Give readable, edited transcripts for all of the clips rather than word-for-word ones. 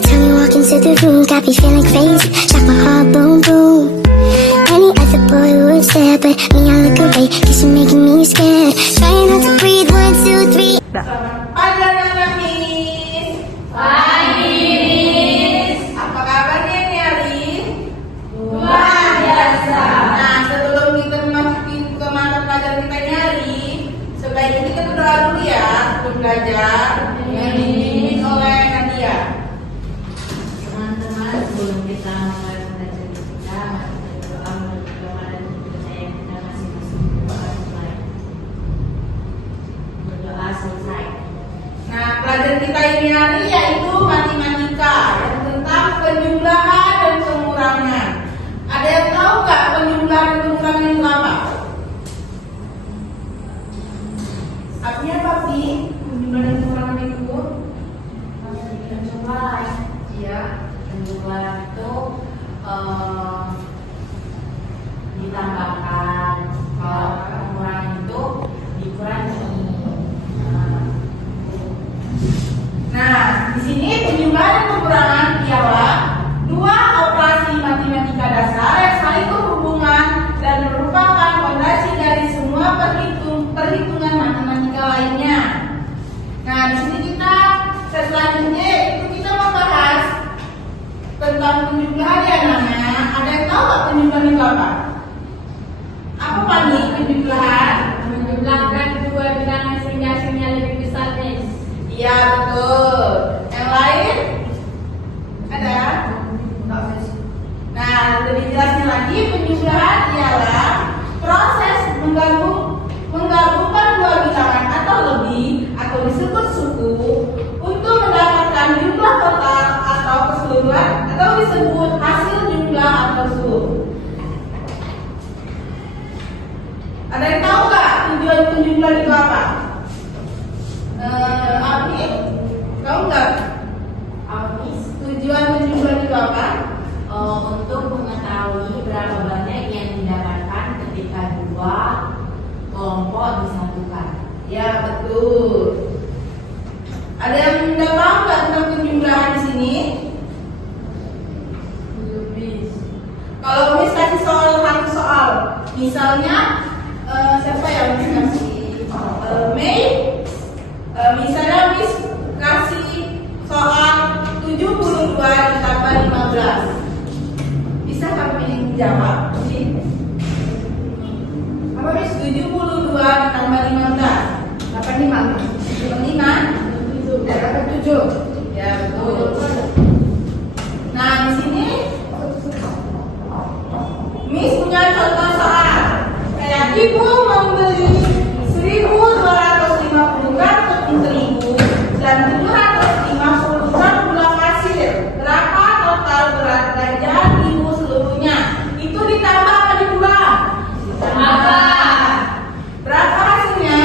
time you walk into the room, got me feeling crazy. Shot my heart, boom, boom. Any other boy would stare, but me, I look away, cause you're making me scared. Trying not to breathe, 1, 2, 3. Pagi Miss. Pagi. Apa kabarnya nih Ari? Luar biasa. Nah, sebelum kita memasuki ke mata pelajaran kita ini Ari, sebaiknya kita berdoa dulu ya sebelum belajar yang dipimpin oleh Nadia. Teman-teman, sebelum kita mulai belajar kita, mari kita berdoa kepada percaya kita masing-masing mulai. Berdoa selesai. Nah, pelajaran kita ini hari yaitu matematika yang tentang penjumlahan dan pengurangan. Ada yang tahu nggak penjumlahan dan pengurangan itu apa? Artinya apa sih penjumlahan dan pengurangan itu? Penjumlahan, Iya. penjumlahan itu ditambahkan, kalau pengurangan itu dikurangi. Nah, di sini penjumlahan dan pengurangan ialah dua operasi matematika dasar yang saling berhubungan dan merupakan fondasi dari semua perhitungan matematika lainnya. Nah, di sini kita selanjutnya itu kita membahas tentang penjumlahan ya Nana. Ada yang tahu nggak penjumlahan itu apa? Apa Pak nih penjumlahan? Menjumlahkan dua bilangan sehingga hasilnya lebih besar, Miss. Iya betul. Yang lain? Ada? Nah, lebih jelasnya lagi penjumlahan ialah proses menggabungkan dua bilangan atau lebih atau disebut suku untuk mendapatkan jumlah total atau keseluruhan atau disebut hasil jumlah atau suku. Ada yang tahu nggak tujuan penjumlahan itu apa? Abi, tahu nggak? Tujuan penjumlahan itu apa? Untuk mengetahui berapa banyak yang didapatkan ketika dua kelompok disatukan. Ya betul. Ada yang udah paham nggak tentang penjumlahan di sini? Kalau Miss kasih satu soal, misalnya siapa yang Miss kasih? Mei. Misalnya Miss kasih soal 72 ditambah 15. Bisa kami jawab? Apa Miss? 72 ditambah 15. 85. 85? 7. Ya betul. Nah di sini Miss punya contoh soal. Kayak ibu membeli 1.250 gram tepung terigu dan 750 gram gula pasir. Berapa total berat badan ibu seluruhnya? Itu ditambah apa dikurang? Ditambah. Berapa hasilnya?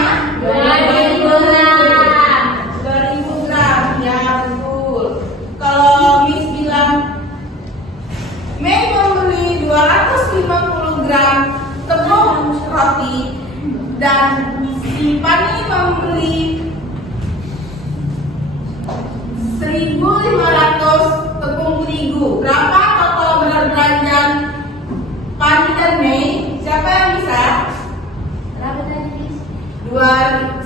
2.000 gram. 2.000 gram. Ya betul. Kalau Miss bilang Mei membeli 250 gram tepung roti dan si Pani membeli 1.500 tepung terigu. Berapa total berat badan Pani dan Mei? Siapa yang bisa? Berapa tadi, Miss?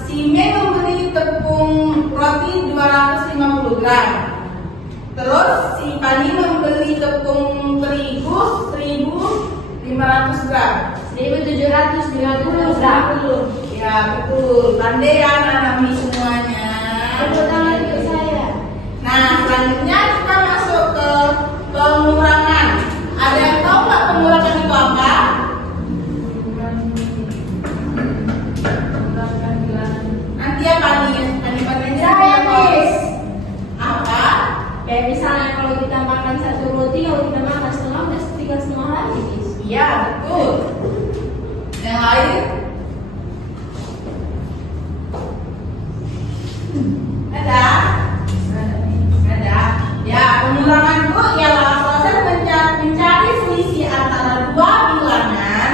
Si Mei membeli tepung roti 250 gram. Terus si Pani membeli tepung terigu 1.500 gram. 1.750 gram. Ya betul. Pandai ya anak-anak Miss semuanya. Tepuk tangan untuk saya. Nah selanjutnya kita masuk ke pengurangan. Ada yang tahu nggak pengurangan itu apa? Nanti ya Pani Saya, Miss. Apa? Kayak misalnya kalau kita makan satu roti, kalau kita makan setengah, udah 3,5 lagi, Miss. Iya betul. Yang lain? Ada? Ada. Ya pengurangan itu ialah proses mencari selisih antara dua bilangan.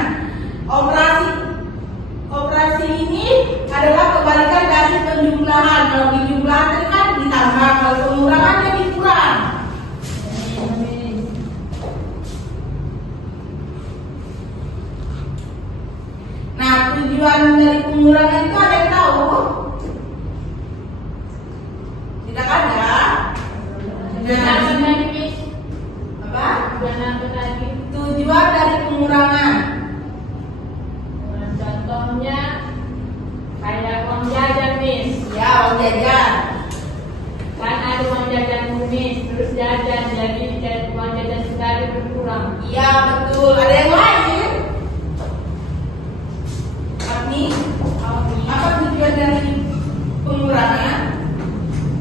Operasi ini adalah kebalikan dari penjumlahan. Kalau dijumlahan tadi kan ditambah, kalau pengurangan jadi kurang. Tujuan apa tadi, Miss? Apa? Tujuan apa tadi? Tujuan dari pengurangan. Contohnya kayak uang jajan, Miss. Ya, uang jajan. Kan ada uang jajan Miss, terus jajan jadi uang jajan sekali berkurang. Iya, betul. Ada yang lain? Apa tujuan dari pengurangan?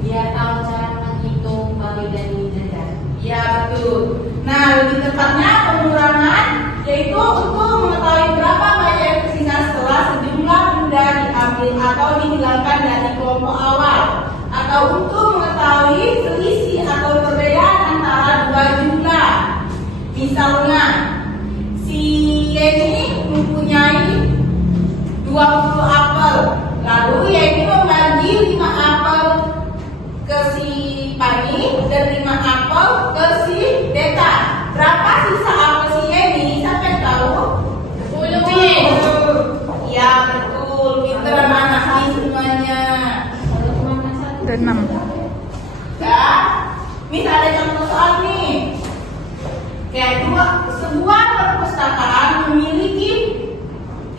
Dia tahu cara menghitung bagi dari jajan. Ya, betul. Nah, lebih tepatnya pengurangan yaitu untuk mengetahui berapa banyak yang tersisa setelah sejumlah benda diambil atau dihilangkan dari kelompok awal, atau untuk mengetahui selisih atau perbedaan antara dua jumlah. Misalnya, si Yeni mempunyai 20 apel, lalu Yeni membagi 5 apel ke si Pani dan 5 apel ke si Deta. Berapa sisa apel si Yeni? Siapa yang tahu? 10, Miss. Ya, betul. Pinter anak ini semuanya. Kalau kemana satu? Dan 6. Ya, Miss ada contoh soal nih. Kayak sebuah perpustakaan memiliki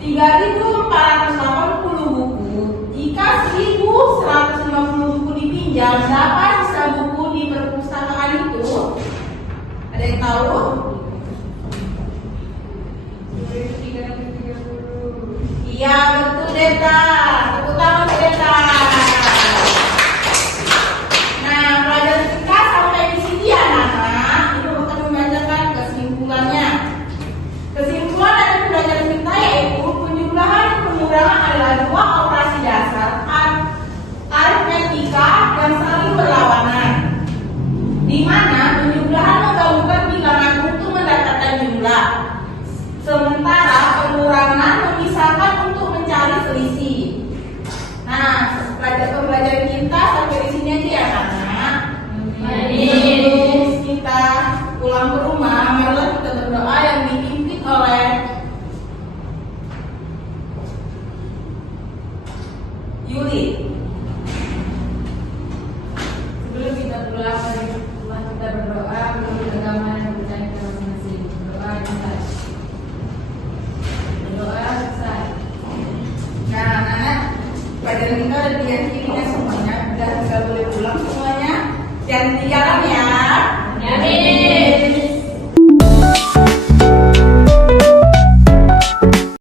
3.480 buku. Jika 1.150 buku dipinjam, berapa sisa buku di perpustakaan itu? Ada yang tahu? 330. Iya, betul, Deta. Tepuk tangan, Deta. Nah, pelajaran kita sampai di sini, anak-anak. Ibu akan membacakan kesimpulannya. Kesimpulan dari pelajaran kita yaitu penjumlahan dan pengurangan adalah dua operasi dasar aritmetika dan saling berlawanan, di mana penjumlahan menggabungkan bilangan untuk mendapatkan jumlah, sementara pengurangan memisahkan untuk mencari selisih. Nah, pelajaran kita sampai di sini aja ya, anak-anak. Sebelum kita pulang ke rumah, marilah kita berdoa yang dipimpin oleh Yuli. Sebelum kita pulang dari rumah kita berdoa, menurut agama yang percaya kita masing-masing. Berdoa selesai. Berdoa selesai. Nah, anak-anak, pelajaran kita udah diakhiri ya semuanya. Udah boleh pulang semuanya. Jangan di jalan ya.